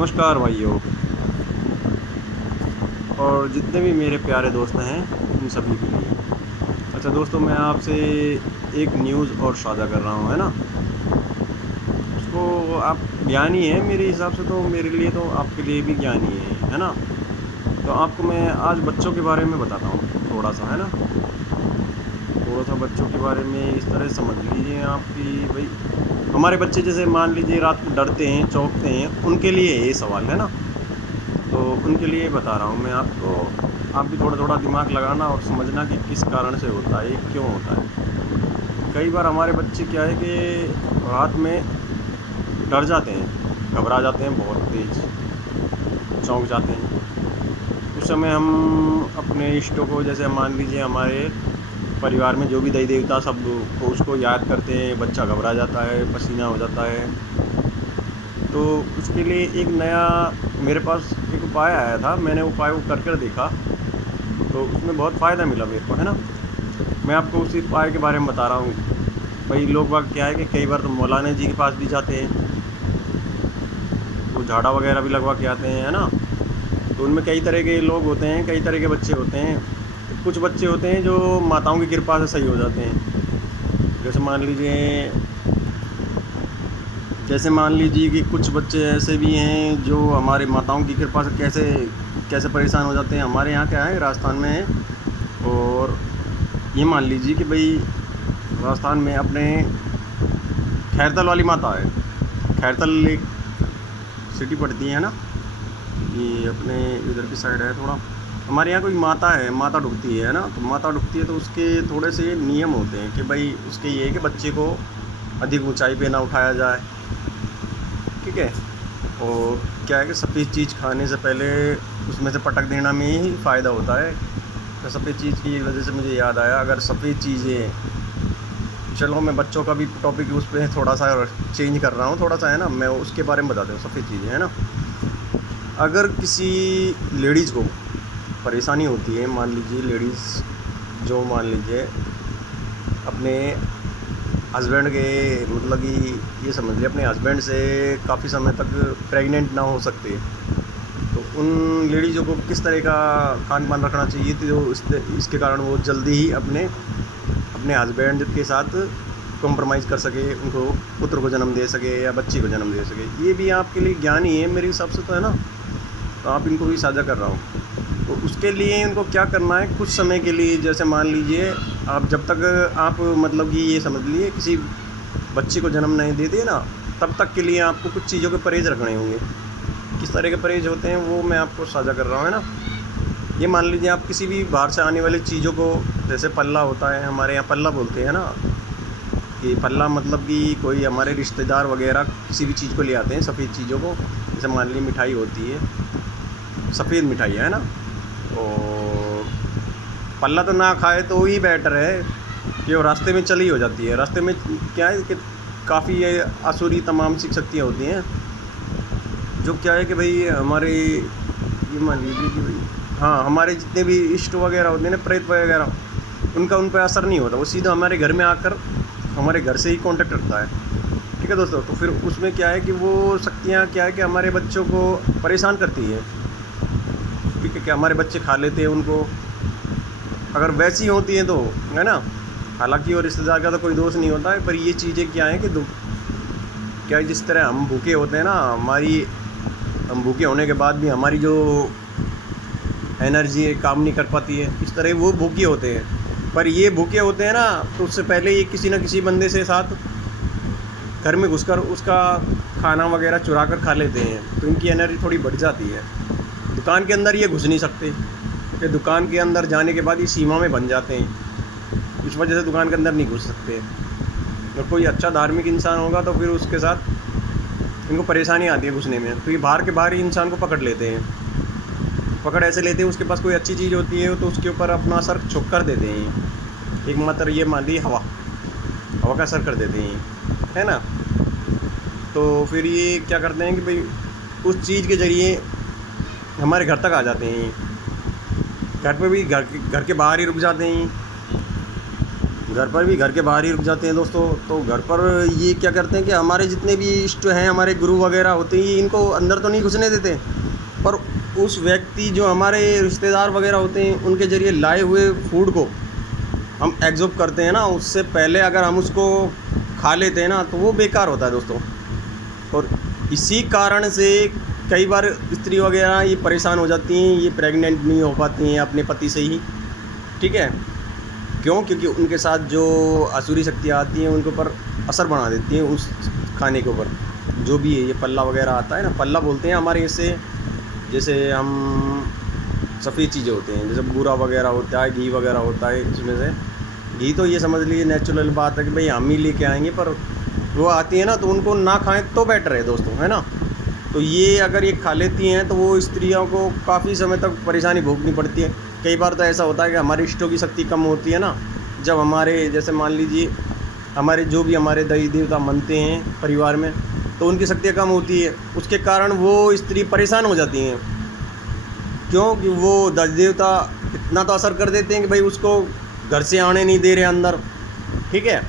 नमस्कार भाइयों और जितने भी मेरे प्यारे दोस्त हैं उन सभी के लिए। अच्छा दोस्तों, मैं आपसे एक न्यूज़ और साझा कर रहा हूँ, है ना। उसको आप ज्ञानी है मेरे हिसाब से, तो मेरे लिए तो आपके लिए भी ज्ञानी है ना। तो आपको मैं आज बच्चों के बारे में बताता हूँ थोड़ा सा, है ना। थोड़ा सा बच्चों के बारे में इस तरह समझ लीजिए आप कि भाई हमारे बच्चे जैसे मान लीजिए रात को डरते हैं, चौंकते हैं, उनके लिए ये सवाल है ना। तो उनके लिए बता रहा हूँ मैं आपको। आप भी थोड़ा थोड़ा दिमाग लगाना और समझना कि किस कारण से होता है, ये क्यों होता है। कई बार हमारे बच्चे क्या है कि रात में डर जाते हैं, घबरा जाते हैं, बहुत तेज़ चौंक जाते हैं। उस समय हम अपने इष्टों को, जैसे मान लीजिए हमारे परिवार में जो भी देवी देवता सब को उसको याद करते हैं, बच्चा घबरा जाता है, पसीना हो जाता है। तो उसके लिए एक नया मेरे पास एक उपाय आया था, मैंने उपाय वो कर देखा, तो उसमें बहुत फ़ायदा मिला मेरे को, है ना। मैं आपको उसी उपाय के बारे में बता रहा हूँ। भाई लोग बाग क्या है कि कई बार तो मौलाना जी के पास भी जाते हैं, वो झाड़ा वगैरह भी लगवा के आते हैं, है ना। तो उनमें कई तरह के लोग होते हैं, कई तरह के बच्चे होते हैं। कुछ बच्चे होते हैं जो माताओं की कृपा से सही हो जाते हैं। जैसे मान लीजिए कि कुछ बच्चे ऐसे भी हैं जो हमारे माताओं की कृपा से कैसे कैसे परेशान हो जाते हैं। हमारे यहाँ क्या है, राजस्थान में है। और ये मान लीजिए कि भाई राजस्थान में अपने खैरतल वाली माता है। खैरतल एक सिटी पड़ती है ना, ये अपने इधर की साइड है थोड़ा। हमारे यहाँ कोई माता है, माता डूबती है ना। तो माता डूबती है तो उसके थोड़े से नियम होते हैं कि भाई उसके ये है कि बच्चे को अधिक ऊंचाई पे ना उठाया जाए, ठीक है। और क्या है कि सफ़ेद चीज़ खाने से पहले उसमें से पटक देना में ही फ़ायदा होता है। तो सफ़ेद चीज़ की वजह से मुझे याद आया, अगर सफ़ेद चीज़ें, चलो मैं बच्चों का भी टॉपिक उस पर थोड़ा सा चेंज कर रहा हूँ, थोड़ा सा, है ना। मैं उसके बारे में बताता हूँ, सफ़ेद चीज़ें, है ना। अगर किसी लेडीज़ को परेशानी होती है, मान लीजिए लेडीज़ जो मान लीजिए अपने हस्बैंड के, मतलब कि ये समझ लीजिए अपने हस्बैंड से काफ़ी समय तक प्रेग्नेंट ना हो सकते, तो उन लेडीज़ों को किस तरह का खान पान रखना चाहिए तो इसके कारण वो जल्दी ही अपने अपने हस्बैंड के साथ कॉम्प्रोमाइज़ कर सके, उनको पुत्र को जन्म दे सके या बच्ची को जन्म दे सके। ये भी आपके लिए ज्ञान ही है मेरे हिसाब से, तो है ना। तो आप इनको भी साझा कर रहा हूँ। तो उसके लिए इनको क्या करना है, कुछ समय के लिए, जैसे मान लीजिए आप जब तक आप मतलब कि ये समझ लीजिए किसी बच्चे को जन्म नहीं देते ना, तब तक के लिए आपको कुछ चीज़ों के परहेज़ रखने होंगे। किस तरह के परहेज़ होते हैं वो मैं आपको साझा कर रहा हूँ, है ना। ये मान लीजिए आप किसी भी बाहर से आने वाली चीज़ों को, जैसे पल्ला होता है, हमारे यहाँ पल्ला बोलते हैं ना, कि पल्ला मतलब कि कोई हमारे रिश्तेदार वगैरह किसी भी चीज़ को ले आते हैं, सफ़ेद चीज़ों को। जैसे मान लीजिए मिठाई होती है, सफ़ेद मिठाई है ना। और पल्ला तो ना खाए तो ही बेटर है कि वो रास्ते में चली हो जाती है। रास्ते में क्या है कि काफ़ी ये आसुरी तमाम सी शक्तियाँ होती हैं, जो क्या है कि भाई हमारे, ये मान लीजिए कि भाई हाँ, हमारे जितने भी इष्ट वगैरह होते हैं ना, प्रेत वगैरह, उनका उन पर असर नहीं होता। वो सीधा हमारे घर में आकर हमारे घर से ही कांटेक्ट रखता है, ठीक है दोस्तों। तो फिर उसमें क्या है कि वो शक्तियाँ क्या है कि हमारे बच्चों को परेशान करती है, ठीक है। क्या हमारे बच्चे खा लेते हैं उनको, अगर वैसी होती हैं तो, है ना। हालांकि और रिश्तेदार का तो कोई दोष नहीं होता है, पर ये चीज़ें क्या है कि क्या है, जिस तरह हम भूखे होते हैं ना, हम भूखे होने के बाद भी हमारी जो एनर्जी काम नहीं कर पाती है, इस तरह वो भूखे होते हैं। पर ये भूखे होते हैं ना, तो उससे पहले ये किसी न किसी बंदे से साथ घर में घुसकर उसका खाना वगैरह चुरा कर खा लेते हैं, तो इनकी एनर्जी थोड़ी बढ़ जाती है। दुकान के अंदर ये घुस नहीं सकते, कि दुकान के अंदर जाने के बाद ये सीमा में बन जाते हैं, इस वजह से दुकान के अंदर नहीं घुस सकते। और कोई अच्छा धार्मिक इंसान होगा तो फिर उसके साथ इनको परेशानी आती है घुसने में, तो ये बाहर के बाहर ही इंसान को पकड़ लेते हैं। पकड़ ऐसे लेते हैं, उसके पास कोई अच्छी चीज़ होती है तो उसके ऊपर अपना सर झुक कर देते हैं। एक मात्र ये मान ली हवा का असर कर देते हैं, है ना। तो फिर ये क्या करते हैं कि भाई उस चीज़ के ज़रिए हमारे घर तक आ जाते हैं। घर पे भी घर के बाहर ही रुक जाते हैं, घर पर भी, घर के बाहर ही रुक जाते हैं दोस्तों। तो घर पर ये क्या करते हैं कि हमारे जितने भी इष्ट हैं, हमारे गुरु वगैरह होते हैं, ये इनको अंदर तो नहीं घुसने देते, पर उस व्यक्ति जो हमारे रिश्तेदार वगैरह होते हैं उनके ज़रिए लाए हुए फूड को हम एब्ज़ॉर्ब करते हैं ना, उससे पहले अगर हम उसको खा लेते हैं ना तो वो बेकार होता है दोस्तों। और इसी कारण से कई बार स्त्री वगैरह ये परेशान हो जाती हैं, ये प्रेग्नेंट नहीं हो पाती हैं अपने पति से ही, ठीक है। क्यों? क्योंकि उनके साथ जो आसुरी शक्तियाँ आती हैं उनके ऊपर असर बना देती हैं उस खाने के ऊपर, जो भी है ये पल्ला वगैरह आता है ना, पल्ला बोलते हैं हमारे इससे। जैसे हम सफ़ेद चीज़ें होते हैं, जैसे बूरा वगैरह होता है, घी वगैरह होता है, इसमें से घी तो ये समझ लीजिए नेचुरल बात है कि भाई हम ही लेके आएंगे, पर वो आती है ना तो उनको ना खाएं तो बेटर है दोस्तों, है ना। तो ये अगर ये खा लेती हैं तो वो स्त्रियों को काफ़ी समय तक परेशानी भोगनी पड़ती है। कई बार तो ऐसा होता है कि हमारी इष्टों की शक्ति कम होती है ना, जब हमारे जैसे मान लीजिए हमारे जो भी हमारे देवी देवता मनते हैं परिवार में, तो उनकी शक्तियाँ कम होती है, उसके कारण वो स्त्री परेशान हो जाती हैं। क्योंकि वो देवी देवता इतना तो असर कर देते हैं कि भाई उसको घर से आने नहीं दे रहे अंदर, ठीक है,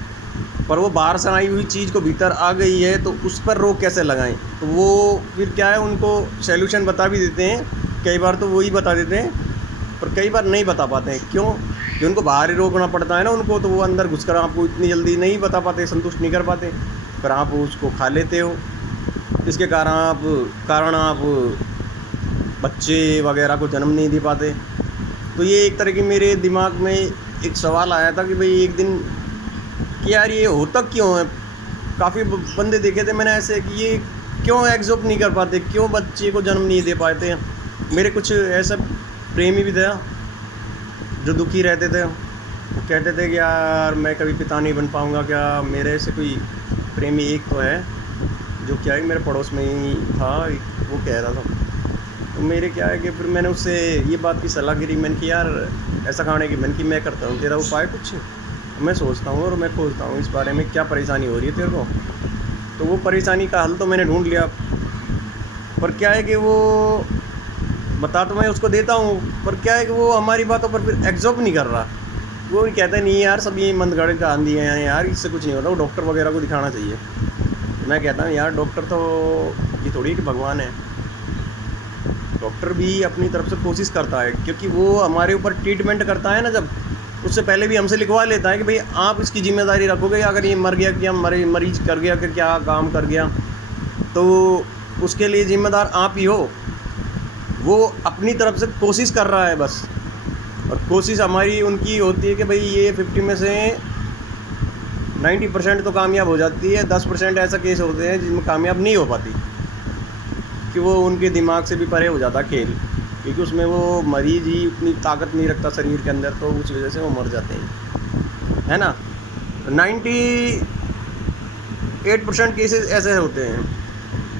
पर वो बाहर से आई हुई चीज़ को भीतर आ गई है तो उस पर रोक कैसे लगाएं। तो वो फिर क्या है, उनको सॉल्यूशन बता भी देते हैं, कई बार तो वही बता देते हैं, पर कई बार नहीं बता पाते हैं। क्यों? कि उनको बाहर ही रोकना पड़ता है ना उनको, तो वो अंदर घुसकर आपको इतनी जल्दी नहीं बता पाते, संतुष्ट नहीं कर पाते, पर आप उसको खा लेते हो। इसके कारण आप बच्चे वगैरह को जन्म नहीं दे पाते। तो ये एक तरह की मेरे दिमाग में एक सवाल आया था कि भाई एक दिन कि यार ये होता क्यों है। काफ़ी बंदे देखे थे मैंने ऐसे कि ये क्यों एब्ज़ॉर्ब नहीं कर पाते, क्यों बच्चे को जन्म नहीं दे पाते हैं। मेरे कुछ ऐसा प्रेमी भी था जो दुखी रहते थे, वो कहते थे कि यार मैं कभी पिता नहीं बन पाऊँगा क्या। मेरे से कोई प्रेमी एक तो है जो क्या है मेरे पड़ोस में ही था, वो कह रहा था। तो मेरे क्या है कि फिर मैंने उससे ये बात की सलाह करी, मैंने कि यार ऐसा खाने की, मैंने कि मैं करता हूँ, तेरा उपाय कुछ मैं सोचता हूँ और मैं खोजता हूँ इस बारे में क्या परेशानी हो रही है तेरे को। तो वो परेशानी का हल तो मैंने ढूंढ लिया, पर क्या है कि वो बता तो मैं उसको देता हूँ, पर क्या है कि वो हमारी बातों पर फिर एब्ज़ॉर्ब नहीं कर रहा। वो कहता है नहीं यार सब ये मंदगढ़ का आंधी है यार, इससे कुछ नहीं होता, वो डॉक्टर वगैरह को दिखाना चाहिए। मैं कहता हूँ यार डॉक्टर तो ये थोड़ी कि भगवान है, डॉक्टर भी अपनी तरफ से कोशिश करता है, क्योंकि वो हमारे ऊपर ट्रीटमेंट करता है ना, जब उससे पहले भी हमसे लिखवा लेता है कि भाई आप इसकी ज़िम्मेदारी रखोगे, अगर ये मर गया क्या मरीज कर गया कि क्या काम कर गया तो उसके लिए ज़िम्मेदार आप ही हो। वो अपनी तरफ से कोशिश कर रहा है बस, और कोशिश हमारी उनकी होती है कि भाई ये 50 में से 90% तो कामयाब हो जाती है, 10% ऐसा केस होते हैं जिनमें कामयाब नहीं हो पाती, कि वो उनके दिमाग से भी परे हो जाता खेल, क्योंकि उसमें वो मरीज़ ही उतनी ताकत नहीं रखता शरीर के अंदर, तो उस वजह से वो मर जाते हैं, है ना। 98% केसेस ऐसे होते हैं,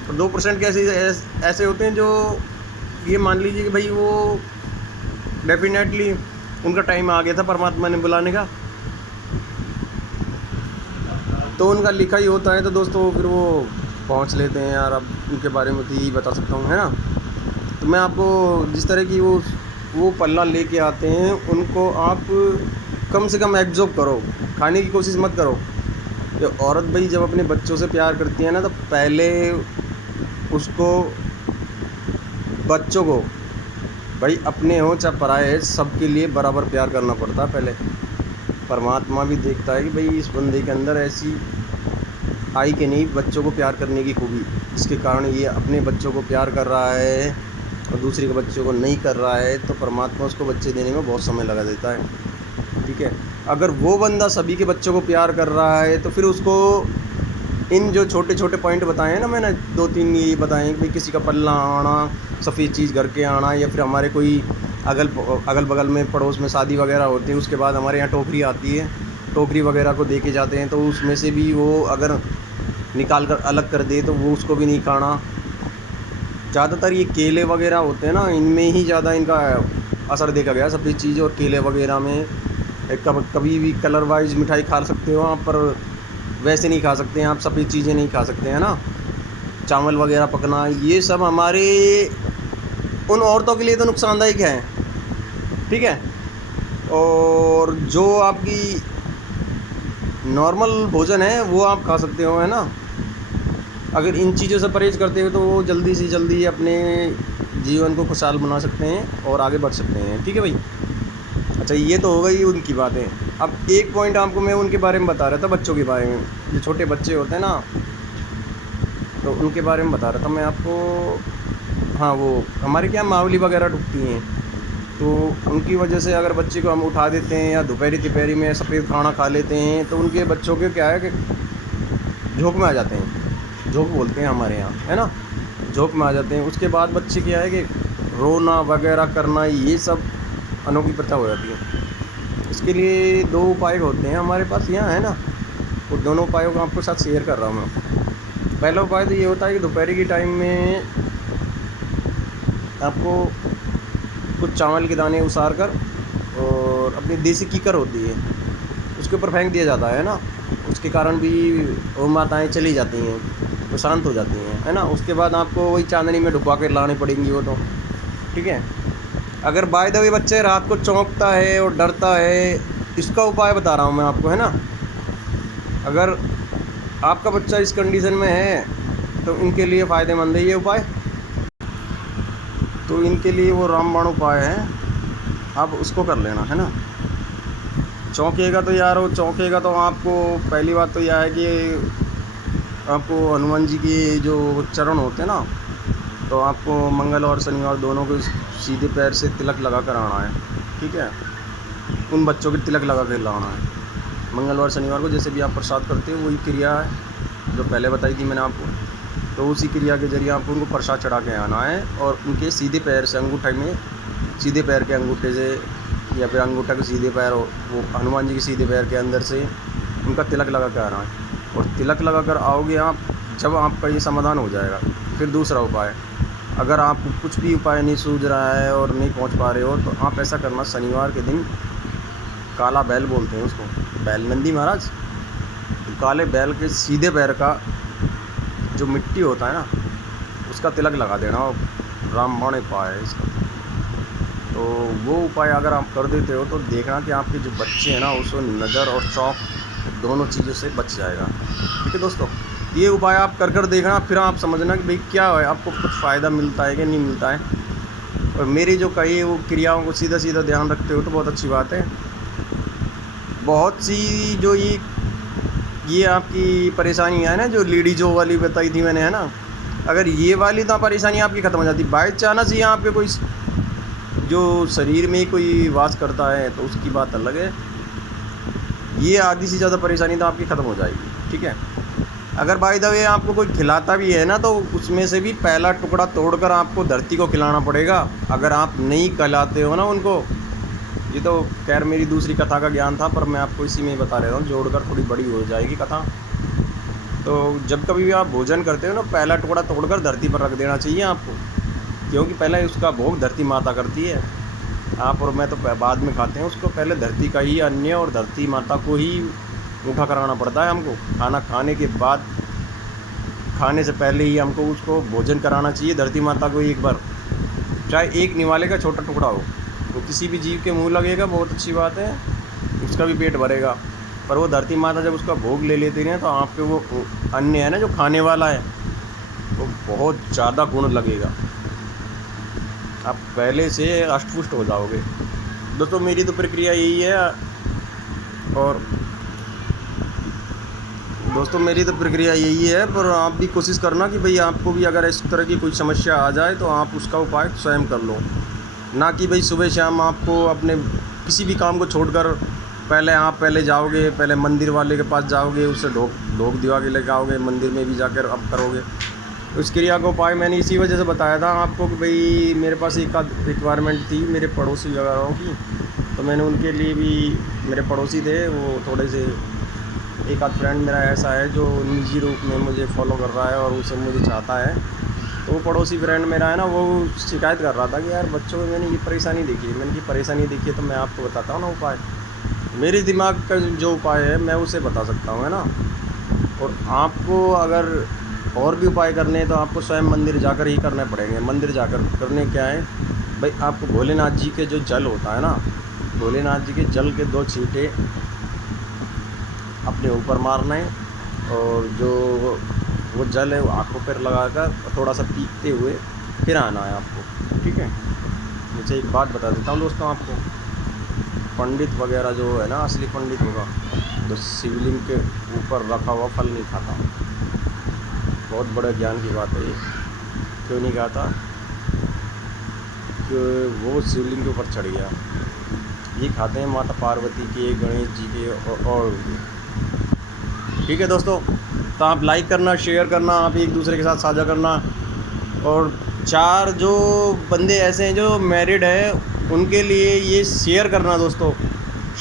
और 2% केसेस ऐसे होते हैं जो ये मान लीजिए कि भाई वो डेफिनेटली उनका टाइम आ गया था परमात्मा ने बुलाने का, तो उनका लिखा ही होता है। तो दोस्तों फिर वो पहुंच लेते हैं यार। अब उनके बारे में तो यही बता सकता हूँ, है ना। तो मैं आपको जिस तरह की वो पल्ला लेके आते हैं उनको आप कम से कम एब्ज़ॉर्ब करो, खाने की कोशिश मत करो। जो औरत भाई जब अपने बच्चों से प्यार करती है ना, तो पहले उसको बच्चों को भाई अपने हो चाहे पराए, सबके लिए बराबर प्यार करना पड़ता है पहले। परमात्मा भी देखता है कि भाई इस बंदे के अंदर ऐसी आई कि नहीं बच्चों को प्यार करने की खूबी, जिसके कारण ये अपने बच्चों को प्यार कर रहा है और दूसरे के बच्चों को नहीं कर रहा है, तो परमात्मा उसको बच्चे देने में बहुत समय लगा देता है, ठीक है। अगर वो बंदा सभी के बच्चों को प्यार कर रहा है तो फिर उसको इन जो छोटे छोटे पॉइंट बताए हैं ना मैंने, 2-3 ये बताए हैं कि भाई किसी का पल्ला आना, सफ़ेद चीज़ घर के आना, या फिर हमारे कोई अगल बगल में पड़ोस में शादी वगैरह होती है, उसके बाद हमारे यहाँ टोकरी आती है, टोकरी वगैरह को दे के जाते हैं, तो उसमें से भी वो अगर निकाल कर अलग कर दे तो वो उसको भी नहीं खाना। ज़्यादातर ये केले वगैरह होते हैं ना, इनमें ही ज़्यादा इनका असर देखा गया, सफ़ेद चीज़ और केले वगैरह में। कभी भी कलर वाइज मिठाई खा सकते हो आप, पर वैसे नहीं खा सकते हैं आप, सफ़ेद चीज़ें नहीं खा सकते हैं ना। चावल वगैरह पकना, ये सब हमारे उन औरतों के लिए तो नुकसानदायक है, ठीक है। और जो आपकी नॉर्मल भोजन है वो आप खा सकते हो, है ना। अगर इन चीज़ों से परहेज़ करते हो तो वो जल्दी से जल्दी अपने जीवन को खुशहाल बना सकते हैं और आगे बढ़ सकते हैं, ठीक है भाई। अच्छा, ये तो हो गई उनकी बातें। अब एक पॉइंट आपको मैं उनके बारे में बता रहा था, बच्चों के बारे में, जो छोटे बच्चे होते हैं ना, तो उनके बारे में बता रहा था मैं आपको। हाँ, वो हमारे क्या मावली वगैरह ढुकती हैं, तो उनकी वजह से अगर बच्चे को हम उठा देते हैं या दोपहरी तिपहरी में सफ़ेद खाना खा लेते हैं, तो उनके बच्चों के क्या है कि झोंक में आ जाते हैं। झोंक बोलते हैं हमारे यहाँ, है ना। झोंक में आ जाते हैं। उसके बाद बच्चे क्या है कि रोना वगैरह करना, ये सब अनोखी प्रथा हो जाती है। इसके लिए 2 उपाय होते हैं हमारे पास यहाँ, है ना। वो दोनों उपायों को आपको साथ शेयर कर रहा हूँ मैं। पहला उपाय तो ये होता है कि दोपहर के टाइम में आपको कुछ चावल के दाने उसार कर और अपनी देसी कीकर होती है उसके ऊपर फेंक दिया जाता है ना। उसके कारण भी वो माताएँ चली जाती हैं, वो शांत हो जाती हैं, है ना। उसके बाद आपको वही चांदनी में डुबा के लानी पड़ेंगी वो तो, ठीक है। अगर बाय द वे बच्चे रात को चौंकता है और डरता है, इसका उपाय बता रहा हूँ मैं आपको, है ना। अगर आपका बच्चा इस कंडीशन में है तो इनके लिए फ़ायदेमंद है ये उपाय। तो इनके लिए वो रामबाण उपाय है, आप उसको कर लेना, है ना। चौंकेगा तो यार, वो चौंकेगा तो आपको पहली बात तो यह है कि आपको हनुमान जी के जो चरण होते हैं ना, तो आपको मंगल और शनिवार दोनों को सीधे पैर से तिलक लगा कर आना है, ठीक है। उन बच्चों के तिलक लगा कर लाना है मंगलवार शनिवार को। जैसे भी आप प्रसाद करते हो वही क्रिया है जो पहले बताई थी मैंने आपको, तो उसी क्रिया के ज़रिए आपको उनको प्रसाद चढ़ा के आना है। और उनके सीधे पैर से अंगूठे में, सीधे पैर के अंगूठे से या फिर अंगूठा के सीधे पैर, वो हनुमान जी के सीधे पैर के अंदर से उनका तिलक लगा कर आना है। और तिलक लगा कर आओगे आप, जब आपका ये समाधान हो जाएगा, फिर दूसरा उपाय, अगर आपको कुछ भी उपाय नहीं सूझ रहा है और नहीं पहुंच पा रहे हो, तो आप ऐसा करना, शनिवार के दिन काला बैल बोलते हैं उसको, बैल नंदी महाराज, तो काले बैल के सीधे पैर का जो मिट्टी होता है ना, उसका तिलक लगा देना। और रामबाण उपाय है इसका। तो वो उपाय अगर आप कर देते हो तो देखना कि आपके जो बच्चे हैं ना, उसको नज़र और चौक दोनों चीज़ों से बच जाएगा, ठीक है दोस्तों। ये उपाय आप कर देखना, फिर आप समझना कि भाई क्या है, आपको कुछ फ़ायदा मिलता है कि नहीं मिलता है। और मेरी जो कही वो क्रियाओं को सीधा सीधा ध्यान रखते हो तो बहुत अच्छी बात है। बहुत सी जो ये आपकी परेशानी है ना, जो लेडीजों वाली बताई थी मैंने, है ना, अगर ये वाली तो परेशानी आपकी ख़त्म हो जाती। बाई चांस ये आपके कोई जो शरीर में कोई वास करता है तो उसकी बात अलग है। ये आधी से ज़्यादा परेशानी तो आपकी ख़त्म हो जाएगी, ठीक है। अगर बाय द वे आपको कोई खिलाता भी है ना, तो उसमें से भी पहला टुकड़ा तोड़कर आपको धरती को खिलाना पड़ेगा। अगर आप नहीं खिलाते हो ना उनको, ये तो खैर मेरी दूसरी कथा का ज्ञान था, पर मैं आपको इसी में बता रहा हूँ, जोड़कर थोड़ी बड़ी हो जाएगी कथा। तो जब कभी भी आप भोजन करते हो ना, पहला टुकड़ा तोड़कर धरती पर रख देना चाहिए आपको, क्योंकि पहले उसका भोग धरती माता करती है। आप और मैं तो बाद में खाते हैं उसको, पहले धरती का ही अन्य और धरती माता को ही उठा कराना पड़ता है हमको। खाना खाने के बाद, खाने से पहले ही हमको उसको भोजन कराना चाहिए धरती माता को एक बार, चाहे एक निवाले का छोटा टुकड़ा हो, तो किसी भी जीव के मुंह लगेगा, बहुत अच्छी बात है, उसका भी पेट भरेगा। पर वो धरती माता जब उसका भोग ले लेती हैं तो आपके वो अन्न है ना जो खाने वाला है, वो बहुत ज़्यादा गुण लगेगा, आप पहले से अष्टपुष्ट हो जाओगे। दोस्तों मेरी तो प्रक्रिया यही है, और दोस्तों मेरी तो प्रक्रिया यही है, पर आप भी कोशिश करना कि भाई आपको भी अगर इस तरह की कोई समस्या आ जाए तो आप उसका उपाय स्वयं कर लो। ना कि भाई सुबह शाम आपको अपने किसी भी काम को छोड़कर पहले जाओगे, पहले मंदिर वाले के पास जाओगे, उससे ढोक दिवा के लेकर आओगे, मंदिर में भी जाकर अब करोगे। उस क्रिया का उपाय मैंने इसी वजह से बताया था आपको कि भाई मेरे पास एक आध रिक्वायरमेंट थी मेरे पड़ोसी वगैरह की, तो मैंने उनके लिए भी, मेरे पड़ोसी थे वो थोड़े से, एक आध फ्रेंड मेरा ऐसा है जो निजी रूप में मुझे फॉलो कर रहा है और उसे मुझे चाहता है, तो वो पड़ोसी फ्रेंड मेरा है ना, वो शिकायत कर रहा था कि यार बच्चों में मैंने ये परेशानी देखी है। मैंने की परेशानी देखी है तो मैं आपको बताता हूँ ना उपाय, मेरे दिमाग का जो उपाय है मैं उसे बता सकता हूँ, है ना। और आपको अगर और भी उपाय करने हैं तो आपको स्वयं मंदिर जाकर ही करने पड़ेंगे। मंदिर जाकर करने क्या है भाई, आपको भोलेनाथ जी के जो जल होता है ना, भोलेनाथ जी के जल के 2 छींटे अपने ऊपर मारना है, और जो वो जल है वो आँखों पर लगाकर थोड़ा सा पीकते हुए फिर आना है आपको, ठीक है। मुझे एक बात बता देता हूँ दोस्तों आपको, पंडित वगैरह जो है ना, असली पंडित होगा तो शिवलिंग के ऊपर रखा हुआ फल नहीं खाता। बहुत बड़े ज्ञान की बात है ये। क्यों नहीं खाता? कि वो शिवलिंग के ऊपर चढ़ गया। ये खाते हैं माता पार्वती के, गणेश जी के और ठीक है दोस्तों। तो आप लाइक करना, शेयर करना, आप एक दूसरे के साथ साझा करना। और 4 जो बंदे ऐसे हैं जो मैरिड हैं उनके लिए ये शेयर करना दोस्तों,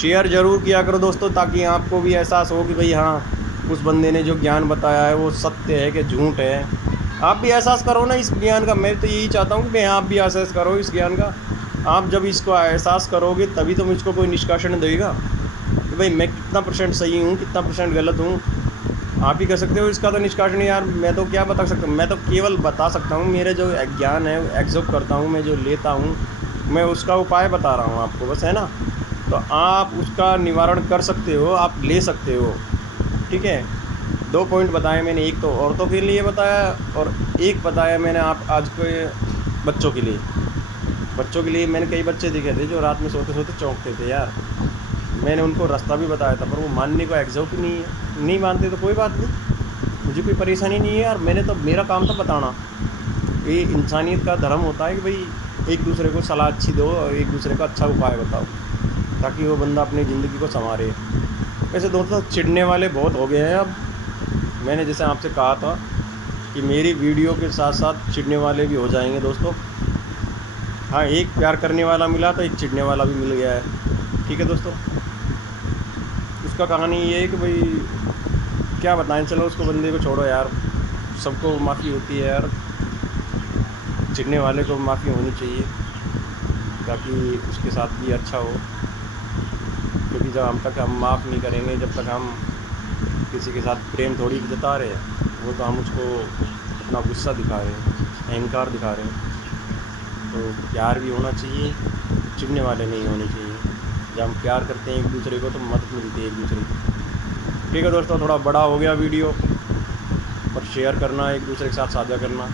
शेयर ज़रूर किया करो दोस्तों, ताकि आपको भी एहसास हो कि भाई हाँ, उस बंदे ने जो ज्ञान बताया है वो सत्य है कि झूठ है। आप भी एहसास करो ना इस ज्ञान का। मैं तो यही चाहता हूँ कि भाई आप भी एहसास करो इस ज्ञान का। आप जब इसको एहसास करोगे तभी तो मुझको कोई निष्कासन देगा कि भाई मैं कितना % सही हूँ, कितना % गलत हूँ। आप ही कर सकते हो इसका तो निष्कासन। यार मैं तो क्या बता सकता हूँ, मैं तो केवल बता सकता हूँ मेरे जो ज्ञान है एग्जॉर्ब करता हूँ, मैं जो लेता हूँ, मैं उसका उपाय बता रहा हूँ आपको, बस, है ना। तो आप उसका निवारण कर सकते हो, आप ले सकते हो, ठीक है। 2 पॉइंट बताए मैंने, एक तो औरतों के लिए बताया और एक बताया मैंने आप आज के बच्चों के लिए। बच्चों के लिए मैंने कई बच्चे देखे थे जो रात में सोते सोते चौंकते थे यार। मैंने उनको रास्ता भी बताया था पर वो मानने को एग्जॉर्ब ही नहीं मानते। तो कोई बात नहीं, मुझे कोई परेशानी नहीं है यार। मैंने तो, मेरा काम था बताना। ये इंसानियत का धर्म होता है कि भाई एक दूसरे को सलाह अच्छी दो और एक दूसरे का अच्छा उपाय बताओ, ताकि वो बंदा अपनी ज़िंदगी को संवारे। वैसे दोस्तों चिढ़ने वाले बहुत हो गए हैं अब। मैंने जैसे आपसे कहा था कि मेरी वीडियो के साथ साथ चिढ़ने वाले भी हो जाएंगे दोस्तों। हाँ, एक प्यार करने वाला मिला तो एक चिढ़ने वाला भी मिल गया है, ठीक है दोस्तों। उसका कहानी ये है कि भाई क्या बताएं, चलो उसको, बंदे को छोड़ो यार। सबको माफ़ी होती है यार, चिढ़ने वाले को माफ़ी होनी चाहिए ताकि उसके साथ भी अच्छा हो। क्योंकि जब हम माफ़ नहीं करेंगे, जब तक हम किसी के साथ प्रेम थोड़ी जता रहे हैं, वो तो हम उसको अपना गुस्सा दिखा रहे हैं, अहंकार दिखा रहे हैं। तो प्यार भी होना चाहिए, चिढ़ने वाले नहीं होने चाहिए। जब हम प्यार करते हैं एक दूसरे को तो मदद मिलती है एक दूसरे की, ठीक है दोस्तों। थोड़ा बड़ा हो गया वीडियो, पर शेयर करना, एक दूसरे के साथ साझा करना,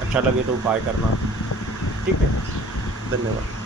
अच्छा लगे तो उपाय करना, ठीक है। धन्यवाद।